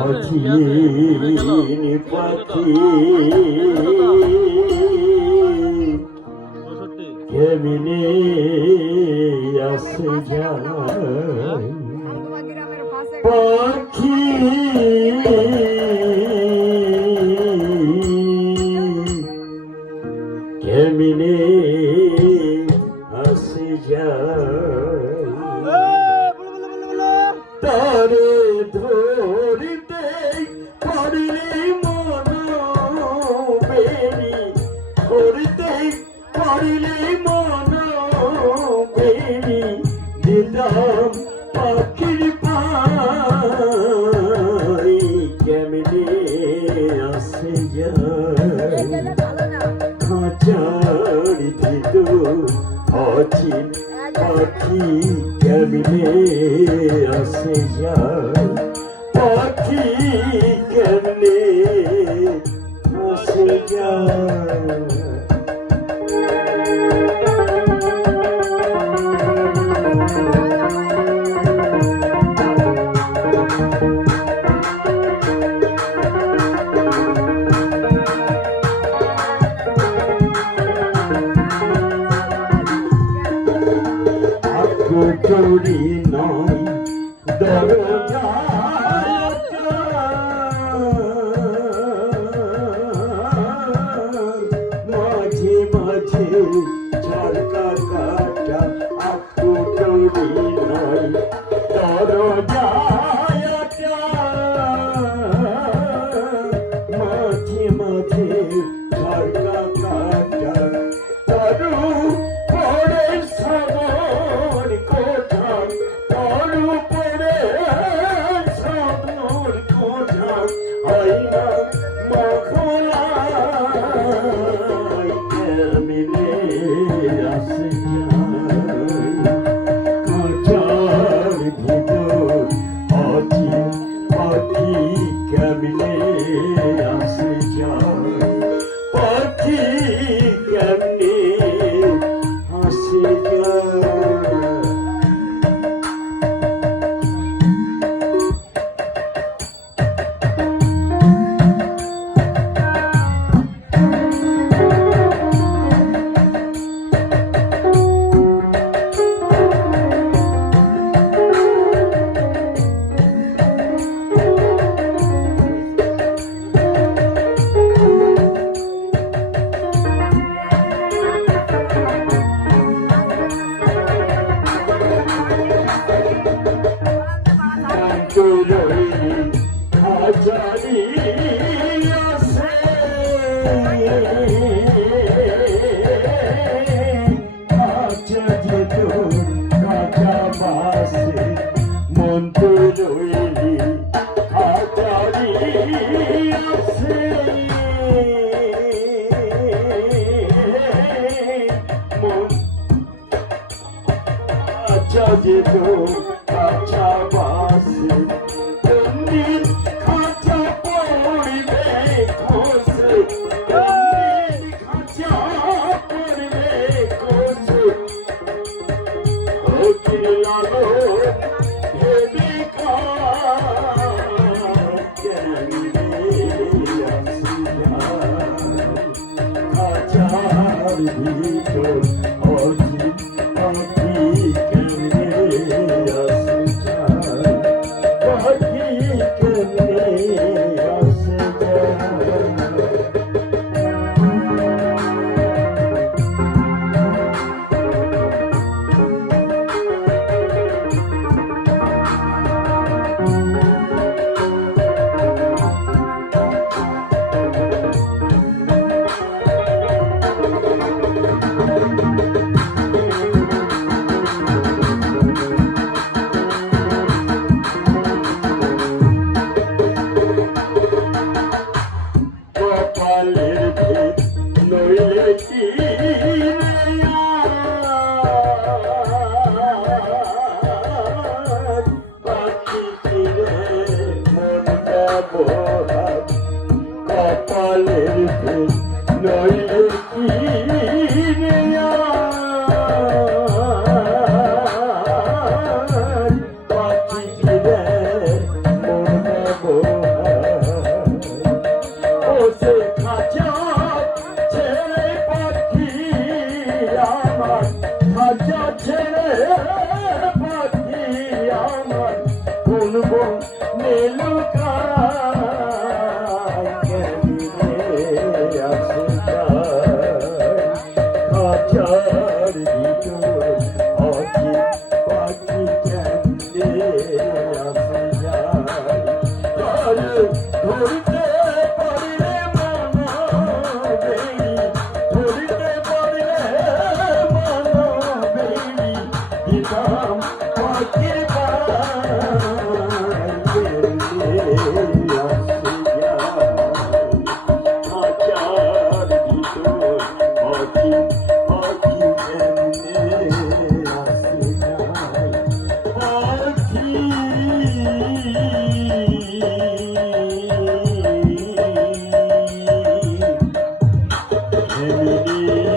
অচিন পাখি কেমনে আসে যায় পাখি কেমনে আসে যায় তারে ধরিতে পারিলে মন বেরি ধরিতে পারিলে মন বেরি দিলাম পাখির পাই কেমনে আসে যায় খাঁচার ভিতর অচিন পাখি কেমনে আসে যায় পাখি কেমনে আসে যায় চুরি নয় দরজা মাঝে মাঝে ঝরকা কাটা আপু চুরি নয় দরজা মাঝে মাঝে ঝরকা কাটা তরু পড়ে সবর কোঠা তরু পড়ে সবর কোঠা হয় না মখলা কেমনে আসে যায় খাঁচার ভিতর অচিন পাখি কেমনে আসে যায় পাখি কেমনে আসে যায় কাঁচা বাসে কোনদিন খাঁচা পড়বে খোসে কোনদিন খাঁচা পড়বে খোসে হতে লাগো ভেবে খাঁচার ভিতর অচিন পাখি কেমনে আসে যায় পাখি কেমনে আসে যায় Oh লুকায় কেমনে আসে যায় খাঁচার ভিতর পাখি পাখি কেমনে আসে যায় আর ধরতে পারলে মানবেই ধরতে পারলে মানবেই দিতাম পাখির Emily